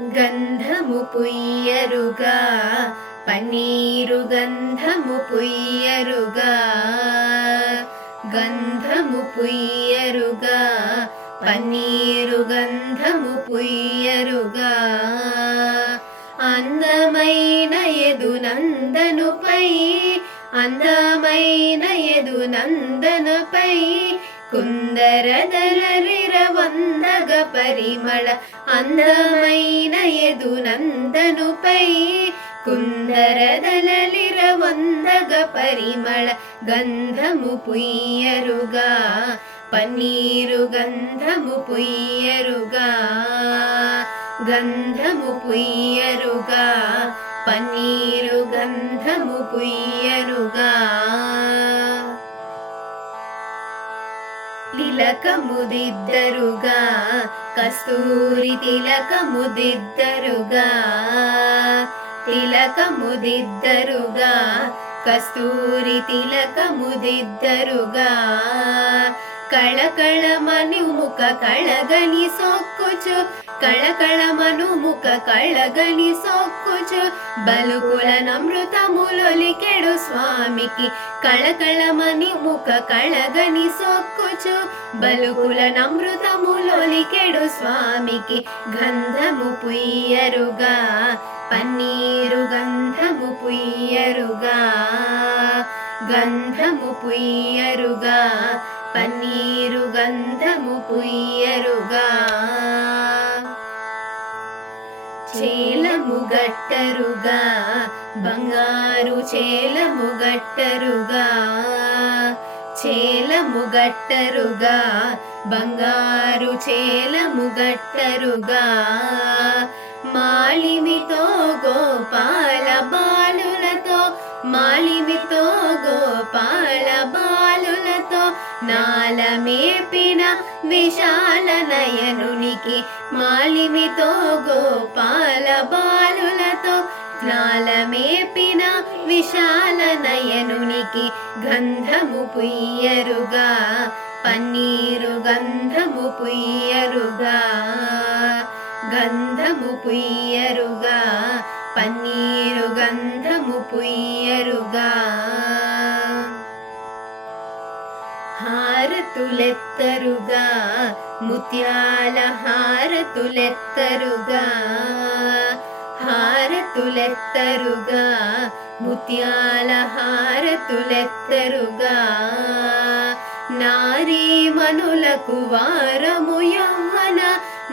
గంధము పుయ్యరుగా పన్నీరు గంధము పుయ్యరుగా. గంధము పుయ్యరుగా పన్నీరు గంధము పుయ్యరుగా. అందమైన ఎదునందనుపై అందమైన ఎదునందనపై కుందరదలరిర పరిమళ అందమైన ఎదునందనుపై కుందరదలలిర వందగ పరిమళ గంధము పుయ్యరుగా పన్నీరు గంధము పుయ్యరుగా గంధము పుయ్యరుగా పన్నీరు గంధము పుయ్యరుగా. తిలకముదిద్దరుగా కస్తూరి తిలకముదిద్దరుగా. తిలకముదిద్దరుగా కస్తూరి తిలకముదిద్దరుగా. కళకళమని ముఖ కళగని సొక్కుచు కళకళమను ముఖ కళగని సొక్కుచు బలుకుల నమృతములొలికెడు స్వామికి కళకళమని ముఖ కళగని సొక్కుచు బలుకుల నమృతములొలికెడు స్వామికి గంధము పుయ్యరుగా పన్నీరు గంధము పుయ్యరుగా గంధము పుయ్యరుగా గంధము పుయ్యరుగా. చేలము గట్టరుగా బంగారు చేలము గట్టరుగా. చేలము గట్టరుగా బంగారు చేలము గట్టరుగా. మాలిమితో గోపాల బాలులతో మాలిమితో గోపాల బాలు బాలులతో నాలమేపిన విశాల నయనునికి మాలిమితో గోపాల బాలులతో నాలమేపిన విశాల నయనునికి గంధము పుయ్యరుగా పన్నీరు గంధము పుయ్యరుగా గంధము పుయ్యరుగా పన్నీరు హారతులెత్తరుగా ముత్యాల హారతులెత్తరుగా. హారతులెత్తరుగా ముత్యాల హారతులెత్తరుగా. నారీమణులకు వారము యవ్వన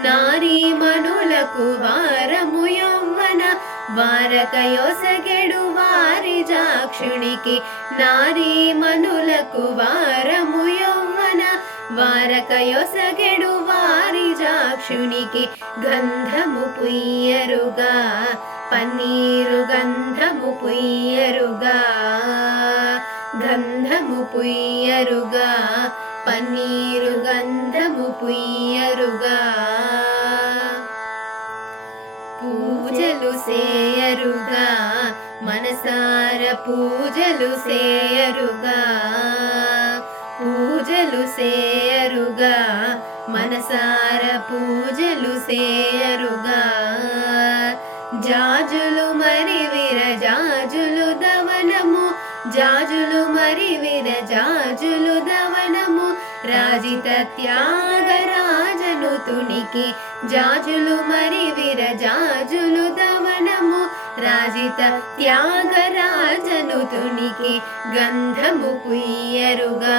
నారీమణులకు వారము యవ్వన. వారకయోసగెడు వారి జాక్షునికి నారీమణులకు వారము యవ్వన వారకయొసగెడు వారి జాక్షునికి గంధము పుయ్యరుగా పన్నీరు గంధము పుయ్యరుగా గంధము పుయ్యరుగా పన్నీరు గంధము పుయ్యరుగా. పూజలు సేయరుగా మనసార పూజలు సేయరుగా. పూజలు సేయరుగా మనసార పూజలు సేయరుగా. జాజులు మరి విరజాజులు దవనము జాజులు మరి విరజాజులు దవనము. రాజిత త్యాగరాజను తునికి జాజులు మరి విరజాజులు దవనము. రాజిత త్యాగరాజను తునికి గంధము పుయ్యరుగా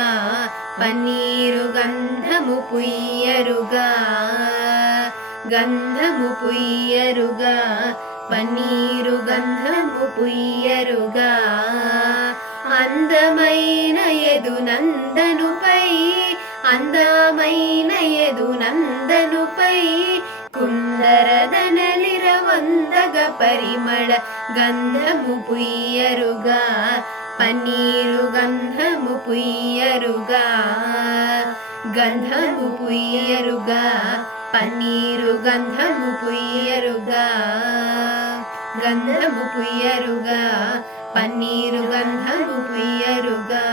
పన్నీరు గంధము పుయ్యరుగా గంధము పుయ్యరుగా పన్నీరు గంధము పుయ్యరుగా. అందమైన ఎదునందనుపై అందమైన ఎదునందనుపై కుందర పరిమళ గంధము పుయ్యరుగా పన్నీరు గంధము పుయ్యరుగా గంధము పుయ్యరుగా పన్నీరు గంధము పుయ్యరుగా గంధము పుయ్యరుగా పన్నీరు గంధము పుయ్యరుగా.